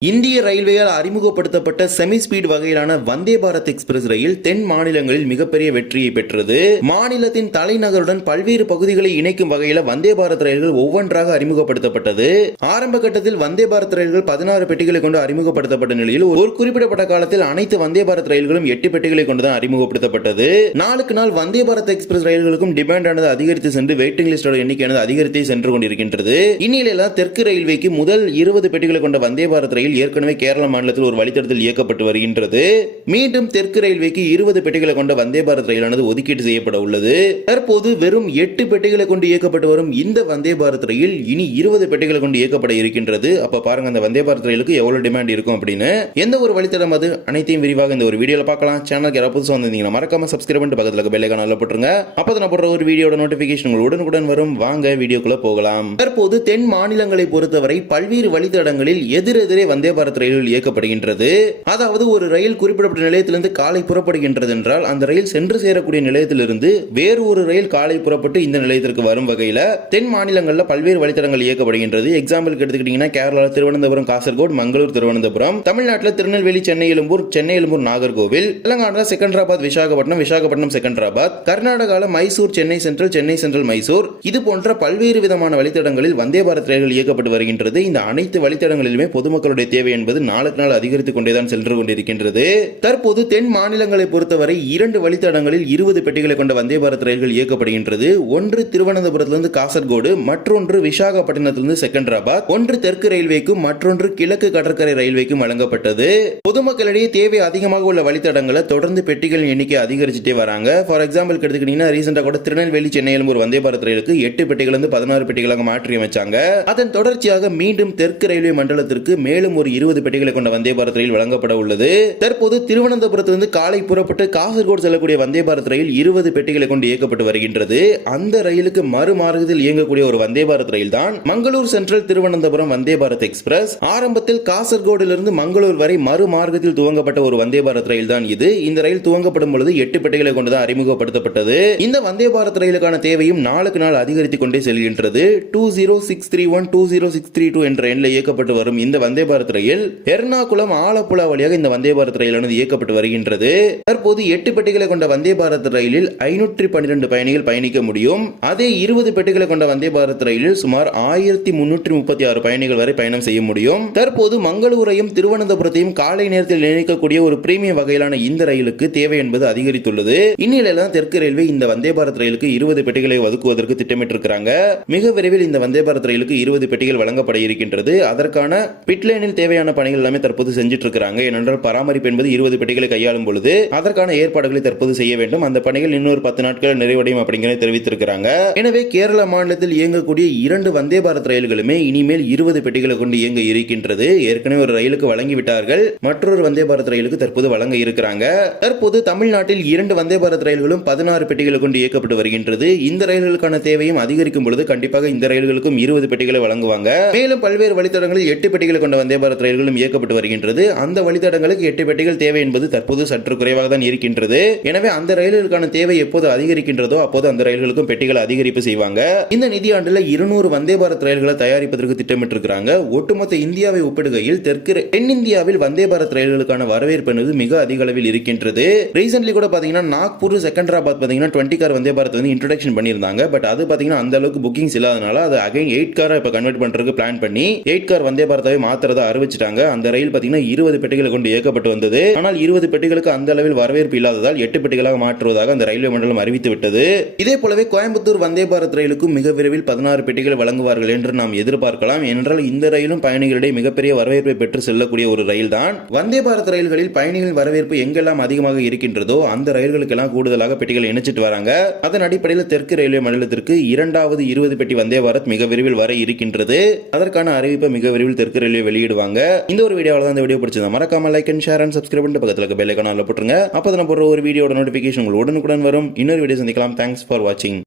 இந்திய ரயில்வேயால் அறிமுகப்படுத்தப்பட்ட semi speed வகையிலான வந்தே பாரத் எக்ஸ்பிரஸ் ரயில் தென் மாநிலங்களில் மிகப்பெரிய வெற்றியை பெற்றது. மாநிலத்தின் தலைநகருடன் பல்வேறு பகுதிகளை இணைக்கும் வகையில் வந்தே பாரத் ரயில்கள் ஒவ்வொன்றாக அறிமுகப்படுத்தப்பட்டது. ஆரம்ப கட்டத்தில் வந்தே பாரத் ரயில்கள் பதினாறு பெட்டிகளை கொண்டு அறிமுகப்படுத்தப்பட்ட நிலையில் ஒரு குறிப்பிடப்பட்ட காலத்தில் அனைத்து வந்தே பாரத் ரயில்களும் எட்டு பெட்டிகளை கொண்டுதான் அறிமுகப்படுத்தப்பட்டது. நாளுக்கு நாள் வந்தே பாரத் எக்ஸ்பிரஸ் ரயில்களுக்கும் டிமாண்ட் ஆனது அதிகரித்து சென்று வெயிட்டிங் லிஸ்டோட எண்ணிக்கையானது அதிகரித்தே சென்று கொண்டிருக்கின்றது. இந்நிலையில தெற்கு ரயில்வேக்கு முதல் இருபது பெட்டிகளை கொண்ட வந்தே பாரத் ரயில் ரயில் ஏற்கனவே கேரள மாநிலத்தில் ஒரு வழித்தடத்தில் இயக்கப்பட்டு வருகின்றது. மீண்டும் தெற்கு ரயில்வேக்கு இருபது பெட்டிகளை கொண்ட வந்தே பாரத் ரயிலானது ஒதுக்கீடு செய்யப்பட உள்ளது. தற்போது வெறும் எட்டு பெட்டிகளை கொண்டு இயக்கப்பட்டு வரும் இந்த வந்தே பாரத் ரயில் இனி இருபது பெட்டிகளை கொண்டு இயக்கப்பட இருக்கின்றது. அப்ப பாருங்க அந்த வந்தே பாரத் ரயிலுக்கு எவ்வளவு டிமாண்ட் இருக்கும் அப்படின்னு. எந்த ஒரு வழித்தடம் அது? அனைத்தையும் விரிவாக இந்த ஒரு வீடியோல பார்க்கலாம். சேனலுக்கு யாராவது புதுசாக வந்திருந்தீங்கன்னா மறக்காம சப்ஸ்கிரைப் பண்ணிட்டு பக்கத்தில் இருக்க பெல்லைக்கான நல்ல போட்டுருங்க அப்போ நான் போடுற ஒரு வீடியோட நோட்டிபிகேஷன் உங்களுக்கு உடனுக்குடன் வரும். வாங்க வீடியோக்குள்ள போகலாம். தற்போது தென் மாநிலங்களை பொறுத்தவரை பல்வேறு வழித்தடங்களில் எதிரெதிரே வந்தே பாரத் ரயில்கள் இயக்கப்படுகின்றது. அதாவது ஒரு ரயில் குறிப்பிடப்பட்ட நிலையத்திலிருந்து காலை புறப்படுகின்றது என்றால் அந்த ரயில் சென்று சேரக்கூடிய நிலையத்திலிருந்து வேறு ஒரு ரயில் காலை புறப்பட்டு இந்த நிலையத்திற்கு வரும் வகையில் தென் மாநிலங்களில் பல்வேறு வழித்தடங்கள் இயக்கப்படுகின்றது. எக்ஸாம்பிளுக்கு எடுத்துக்கிட்டீங்கன்னா கேரளா திருவனந்தபுரம் காசர்கோடு மங்களூர் திருவனந்தபுரம் தமிழ்நாட்டில் திருநெல்வேலி சென்னை எழும்பூர் சென்னை எழும்பூர் நாகர்கோவில் தெலங்கானா செகண்டராபாத் விசாகப்பட்டினம் விசாகப்பட்டினம் செகண்டராபாத் கர்நாடகாவில் மைசூர் சென்னை சென்ட்ரல் சென்னை சென்ட்ரல் மைசூர் இது போன்ற பல்வேறு விதமான வழித்தடங்களில் வந்தே பாரத் ரயில்கள் இயக்கப்பட்டு வருகின்றது. இந்த அனைத்து வழித்தடங்களிலுமே பொதுமக்களுடைய தேவை என்பது நாளுக்கு நாள் அதிகரித்துக் கொண்டேதான் சென்று கொண்டிருக்கின்றது. தற்போது தென் மாநிலங்களை பொறுத்தவரை இரண்டு வழித்தடங்களில் இருபது பெட்டிகளை கொண்ட வந்தே பாரத் ரயில்கள் இயக்கப்படுகின்றது. ஒன்று திருவனந்தபுரத்திலிருந்து காசர்கோடு மற்றொன்று விசாகப்பட்டினத்திலிருந்து செகண்டராபாத் ஒன்று தெற்கு ரயில்வேக்கும் மற்றொன்று கிழக்கு கடற்கரை ரயில்வேக்கும் வழங்கப்பட்டது. பொதுமக்களிடையே தேவை அதிகமாக உள்ள வழித்தடங்களை தொடர்ந்து பெட்டிகளின் எண்ணிக்கை அதிகரிச்சுட்டே வராங்க. ஃபார் எக்ஸாம்பிள் எடுத்துக்கிட்டீங்கன்னா ரீசெண்டாக கூட திருநெல்வேலி சென்னை எழும்பூர் வந்தே பாரத் ரயிலுக்கு எட்டு பெட்டிகள் பதினாறு பெட்டிகளாக மாற்றி அமைச்சாங்க அதன் தொடர்ச்சியாக மீண்டும் தெற்கு ரயில்வே மண்டலத்திற்கு மேலும் ஒரு இருபது பெட்டிகளை கொண்ட வந்தே பாரத் ரயில் வழங்கப்பட உள்ளது. தற்போது திருவனந்தபுரத்திலிருந்து காலை புறப்பட்டு காசர்கோடு செல்லக்கூடிய வந்தே பாரத் ரயில் இருபது பெட்டிகளை கொண்டு இயக்கப்பட்டு வருகின்றது. அந்த ரயிலுக்கு மறுமார்க்கத்தில் இயங்கக்கூடிய ஒரு வந்தே பாரத் ரயில் தான் மங்களூர் சென்ட்ரல் திருவனந்தபுரம் வந்தே பாரத் எக்ஸ்பிரஸ். ஆரம்பத்தில் காசர்கோடிலிருந்து மங்களூர் வரை மறுமார்க்கத்தில் துவங்கப்பட்ட ஒரு வந்தே பாரத் ரயில் தான் இது. இந்த ரயில் துவங்கப்படும் பொழுது எட்டு பெட்டிகளை கொண்டுதான் அறிமுகப்படுத்தப்பட்டது. இந்த வந்தே பாரத் ரயிலுக்கான தேவையும் நாளுக்கு நாள் அதிகரித்துக் கொண்டே செல்கின்றது. Two zero six three one two zero six three two என்ற எண்ணில் இயக்கப்பட்டு வரும் இந்த வந்தே பாரத் பாரத் ரயில் எர்ணாகுளம் ஆலப்புழா வழியாக இந்த வந்தே பாரத் ரயிலானது இயக்கப்பட்டு வருகின்றது. தற்போது எட்டு பெட்டிகளை கொண்ட வந்தே பாரத் ரயிலில் ஐநூற்றி பன்னிரண்டு பயணிகள் பயணிக்க முடியும். அதே இருபது பெட்டிகளை கொண்ட வந்தே பாரத் ரயிலில் சுமார் ஆயிரத்தி முன்னூற்றி முப்பத்தி ஆறு பயணிகள் வரை பயணம் செய்ய முடியும். தற்போது மங்களூரையும் திருவனந்தபுரத்தையும் காலை நேரத்தில் இணைக்கக்கூடிய ஒரு பிரீமியம் வகையிலான இந்த ரயிலுக்கு தேவை என்பது அதிகரித்துள்ளது. இந்நிலையில தான் தெற்கு ரயில்வே இந்த வந்தே பாரத் ரயிலுக்கு இருபது பெட்டிகளை ஒதுக்குவதற்கு திட்டமிட்டிருக்கிறாங்க. மிக விரைவில் இந்த வந்தே பாரத் ரயிலுக்கு இருபது பெட்டிகள் வழங்கப்பட இருக்கின்றது. அதற்கான பிட்லைனில் தேவையான பணிகள் எல்லாமே தற்போது செஞ்சுட்டு இருக்காங்க ஏனென்றால் பராமரிப்பு என்பது இருபது பெட்டிகளை கையாளும் பொழுது அதற்கான ஏற்பாடுகளை தற்போது செய்ய வேண்டும். அந்த பணிகள் இன்னொரு பத்து நாட்கள் நிறைவடையும் அப்படிங்கிறத தெரிவித்திருக்கிறாங்க. எனவே கேரள மாநிலத்தில் இயங்கக்கூடிய இரண்டு வந்தே பாரத் ரயில்களுமே இனிமேல் இருபது பெட்டிகளை கொண்டு இயங்க இருக்கின்றது. ஏற்கனவே ஒரு ரயிலுக்கு வழங்கி விட்டார்கள் மற்றொரு வந்தே பாரத் ரயிலுக்கு தற்போது வழங்க இருக்கிறாங்க. தற்போது தமிழ்நாட்டில் இரண்டு வந்தே பாரத் ரயில்களும் பதினாறு பெட்டிகளை கொண்டு இயக்கப்பட்டு வருகின்றது. இந்த ரயில்களுக்கான தேவையும் அதிகரிக்கும் பொழுது கண்டிப்பாக இந்த ரயில்களுக்கும் இருபது பெட்டிகளை வழங்குவாங்க. மேலும் பல்வேறு வழித்தடங்களில் எட்டு பெட்டிகளை கொண்ட வந்தே பாரத் ரயில்களும் இயக்கப்பட்டு வருகின்றது. அந்த வழித்தடங்களுக்கு எட்டு பெட்டிகள் தேவை என்பது தற்போது சற்று குறைவாக தான் இருக்கின்றது. எனவே அந்த ரயில்களுக்கான தேவை எப்போது அதிகரிக்கின்றதோ அப்போது அந்த ரயில்களுக்கும் பெட்டிகளை அதிகரிப்பு செய்வாங்க. இந்த நிதியாண்டில் இருநூறு வந்தே பாரத் ரயில்களை தயாரிப்பதற்கு திட்டமிட்டிருக்கிறாங்க. ஒட்டுமொத்த இந்தியாவை ஒப்பிடுகையில் தெற்கு தென்னிந்தியாவில் வந்தே பாரத் ரயில்களுக்கான வரவேற்பு என்பது மிக அதிக அளவில் இருக்கின்றது. ரீசென்ட்லி கூட பாத்தீங்கன்னா நாக்பூர் செகண்டராபாத் பாத்தீங்கன்னா டுவெண்ட்டி கார் வந்தே பாரத் வந்து இன்ட்ரடக்ஷன் பண்ணியிருந்தாங்க. பட் அது பாத்தீங்கன்னா அந்த அளவுக்கு புக்கிங்ஸ் இல்லாதனால அது அகைன் எயிட் காரை இப்போ கன்வெர்ட் பண்றதுக்கு பிளான் பண்ணி எயிட் கார் வந்தே பாரதாவை மாத்திரதா அறிவிச்சிட்டாங்க. அந்த ரயில் பாத்தீங்கன்னா இருபது பெட்டிகளை கொண்டு இயக்கப்பட்டு வந்தது. ஆனால் இருபது பெட்டிகளுக்கு அந்த அளவில் வரவேற்பு இல்லாததால் எட்டு பெட்டிகளாக மாற்றுவதாக அந்த ரயில்வே மண்டலம் அறிவித்து விட்டது. இதே போலவே கோயம்புத்தூர் வந்தே பாரத் ரயிலுக்கும் மிக விரைவில் பதினாறு பெட்டிகள் வழங்குவார்கள் என்று நாம் எதிர்பார்க்கலாம். என்றால் இந்த ரயிலும் பயணிகளிடையே மிகப்பெரிய வரவேற்பை பெற்று செல்லக்கூடிய ஒரு ரயில் தான் வந்தே பாரத் ரயில்களில் பயணிகளின் வரவேற்பு எங்கெல்லாம் அதிகமாக இருக்கின்றதோ அந்த ரயில்களுக்கெல்லாம் கூடுதலாக பெட்டிகள் இணைச்சிட்டு வராங்க. அதன் அடிப்படையில் தெற்கு ரயில்வே மண்டலத்திற்கு இரண்டாவது இருபது பெட்டி வந்தே பாரத் மிக விரைவில் வர இருக்கின்றது. அதற்கான அறிவிப்பை மிக விரைவில் தெற்கு ரயில்வே வெளியிடுவாங்க இந்த ஒரு வீடியோவில் தான் இந்த வீடியோ பிடிச்சதா மறக்காம like and share and subscribe பண்ணிட்டு பக்கத்தில் பெல் ஐக்கான போட்டுருங்க. அப்போ நான் போடுற ஒரு வீடியோட நோட்டிஃபிகேஷன் உங்களுக்கு உடனுக்குடன் வரும். இன்னொரு வீடியோ சந்திக்கலாம். தேங்க்ஸ் ஃபார் வாட்சிங்